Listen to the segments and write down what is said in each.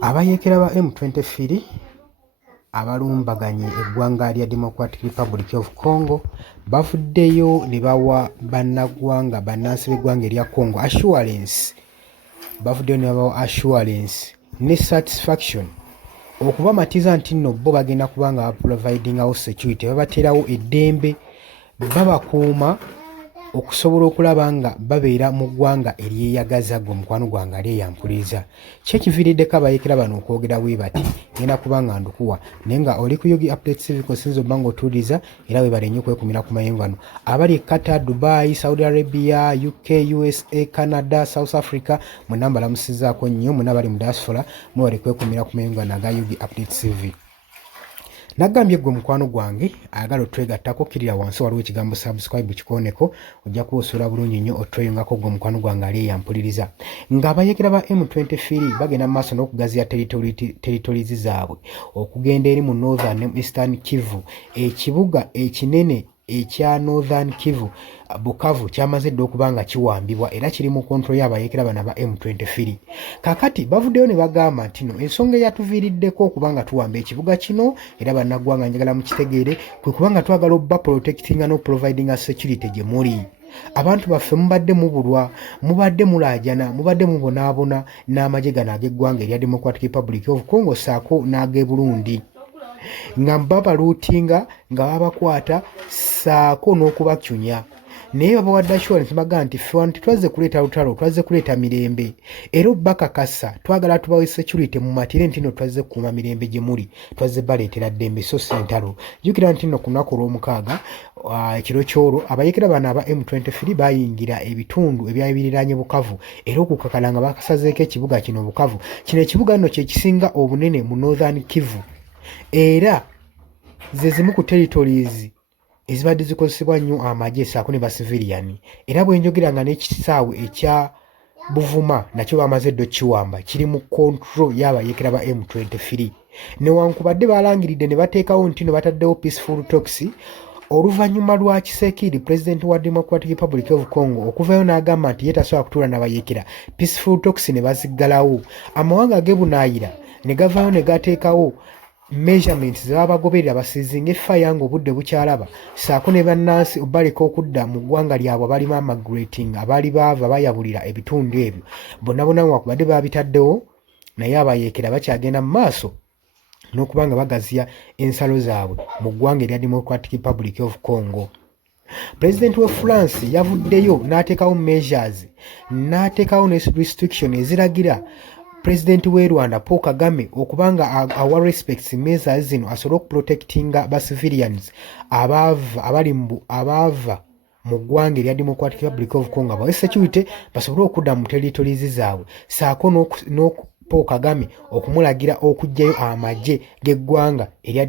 Abayeekera ba M23 abalumbaganye eggwanga lya Democratic Republic of Congo bavuddeyo ne bawa bannaggwanga bannansi b'eggwanga erya Congo assurance ne satisfaction okubamatiza nti nno bo bagenda kubanga baprovidingawo security, babateerawo eddembe, babakuuma okusobola okulaba nga babeera mu ggwanga eryeyagaza gwe mukwano gwange alyeyampuliriza. Kyekiviiriddeko abayeekera bano okwogera bwe bati ngenda kubanga ndukuwa naye nga oli ku Yogi Update TV kosinza obba ng'otuwuliriza era weebale nnyo okwekumira ku mayengo ano. Abali e Qatar, Dubai, Saudi Arabia, UK, USA, Canada, South Africa mwenna mbalamusizzaako nnyo, mwenna bali mu diaspora mwebale kwekumira ku mayengo ano aga Yogi Update TV. Nagambye gwe mukwano gwange ayagala otwegattako kirira wansi waliwo ekigambo subscribe kikooneko ojja kuba osula bulungi nnyo otweyongako gwe mukwano gwange alyeyampuliriza. Ng'abayeekera ba M23 bagenda mu maaso n'okugaziya territories zaabwe okugenda eri mu Northern ne Eastern Kivu, ekibuga ekinene ekya Northern Kivu Bukavu kyamaze dda okuba nga kiwambibwa era kiri mu kontrol y'abayeekera bano ba M23. Kaakati bavuddeyo ne bagamba nti no ensonga eyatuviiriddeko okuba nga tuwamba ekibuga kino era bannaggwanga njagala mukitegeere kwe kuba nga twagala obba protectinga no providinga security gye muli. Abantu baffe mubadde mubulwa, mubadde mulaajana, mubadde mubonaabona n'amagye gano ag'eggwanga erya Democratic Republic of Congo saako n'ag'e Burundi nga babaluutinga nga babakwata saako n'okubakyunya. Naye babawadde assurance baga nti ffe wano tetwazze kuleeta lutalo, twazze kuleeta mirembe era bakakasa twagala tubawe security mu matire nti nno twazze kukuuma mirembe gye muli, twazze baleetera ddembe so si ntalo. Jjukira nti nno ku lunaku olw'omukaaga ekiro kyolwo abayeekera bano aba M23 bayingira ebitundu ebyali biriraanye Bukavu era okukakala nga bakasazeeko ekibuga kino Bukavu. Kino ekibuga nno kye kisinga obunene mu Northern Kivu era ze zimu ku territories ezibadde zikozesebwa nnyo amagye saako ne basiviliani era bwe njogera nga n'ekisaawe ekya Buvuma nakyo bamaze ddo kiwamba kiri mu kontrol y'abayeekera ba M23. Newankubadde balangiridde ne bateekawo nti no bataddewo peaceful talks oluvannyuma lwa Kisekedi President wa Democratic Republic of Congo okuvayo n'agamba nti ye tasobola kutuula n'abayeekera. Peaceful talks ne baziggalawo, amawanga ag'ebunaayira ne gavaayo ne gateekawo measurements zebabagoberera basizinga effaya nga obudde bukyalaba saako ne bannansi baleka okudda mu ggwanga lyabwe abalimu amagrating abaali baava bayabulira ebitundu ebyo bonna wakubadde babitaddewo naye abayeekera bakyagenda mu maaso n'okuba nga bagaziya ensalo zaabwe mu ggwanga erya Democratic Republic of Congo. President wa France yavuddeyo n'ateekawo measures n'ateekawo ne restriction eziragira President w'e Rwanda Paul Kagame okubanga awa respects measures zino asobole okuprotectinga ba civilians abaava mu ggwanga erya Democratic Republic of Congo abawe security basobole okudda mu territories zaabwe saako Paul Kagame okumulagira okuggyayo amagye g'eggwanga erya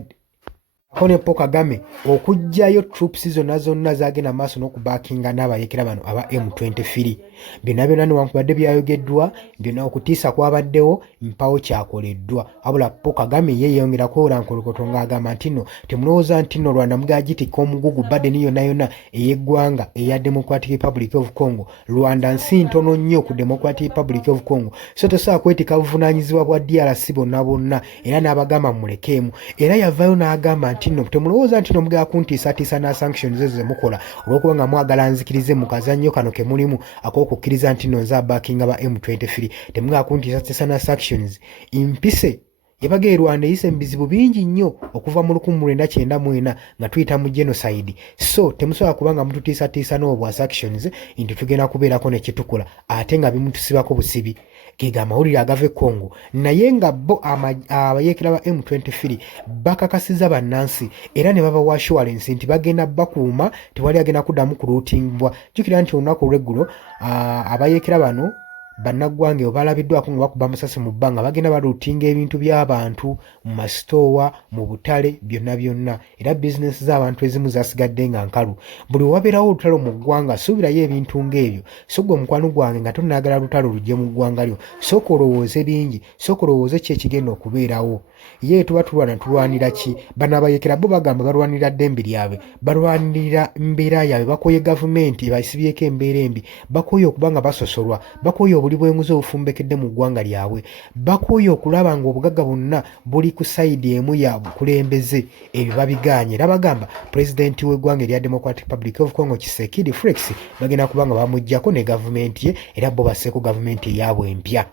Paul Kagame okuggyayo troops zonna zagenda maaso n'okubaakinga n'abayeekera bano aba M23. Byonna newankubadde byayogeddwa byonna okutiisa kwabaddewo mpawo kyakoleddwa wabula Paul Kagame ye yeeyongera kwewola nkolokoto ng'agamba nti nno temulowooza nti nno Rwanda mugagitika omugugu badeni yonna ey'eggwanga eya Democratic Republic of Congo. Rwanda nsi ntono nnyo ku Democratic Republic of Congo so tosobola kwetika buvunaanyizibwa bwa DRC bonna era n'abagamba mulekeemu era yavaayo n'agamba nti nno temulowooza nti nno mugenda kuntiisatiisa na sanctions ezo zemukola olw'okuba nga mwagala nzikirize mu kazannyo kano ke mulimu ak'okukkiriza nti nno nze abaakinga ba M23 temugenda kuntiisatiisa na sanctions. Impise yabaga e Rwanda eyise mu bizibu bingi nnyo okuva mu 1994 nga tuyita mu genocide so temusobola kuba nga mututiisatiisa n'obwa sanctions nti tugenda kubeerako ne kitukola ate nga bimutusibako busibi gega amawulire agava e Congo. Naye nga bo abayeekera ba M23 bakakasiza bannansi era ne babawa assurance nti bagenda bakuuma tewali agenda kuddamu kulootingibwa. Jjukira nti olunaku olw'eggulo abayeekera bano bannaggwanga balabiddwako nga bakuba amasasi mu bbanga bagenda balootinga ebintu by'abantu mu masitoowa mu butale byonna era bizinesi z'abantu ezimu zasigadde nga nkalu. Buli wabeerawo olutalo mu ggwanga suubirayo ebintu ng'ebyo so gwe mukwano gwange nga tonaagala lutalo lujje mu ggwanga lyo sooka olowooze bingi sooka olowooze ki ekigenda okubeerawo. Ye tuba tulwanira ki? Bano abayeekera bo bagamba balwanira ddembe lyabwe, balwanirira mbeera yaabwe, bakooye gavumenti ebasibyeko embeera embi, bakooye okuba nga basosolwa, bakooye buli bwenguzi obufumbekedde mu ggwanga lyabwe bakooye okulaba ng'obugagga bwonna buli ku sayidi emu ya bukulembeze ebyo babigaanye era bagamba pulezidenti w'eggwanga erya Democratic Republic of Congo Tshisekedi Felix bagenda kuba nga bamuggyako ne gavumenti ye era bo basseeko gavumenti eyaabwe empya.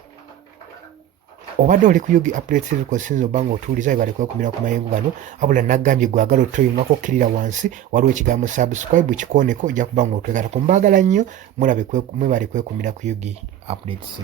Obadde oli ku Yugi Updates zikosinza oba ng'otuuliza bye bali kwekumira ku mayengo gano abula naggambye gwagala otoyungako okkirira wansi waliwo ekigambo subscribe kikooneko ojja kuba ng'otwegata ku mbaagala nnyo mwebale kwekumira ku Yugi Updates.